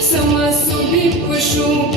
Сама собі пишу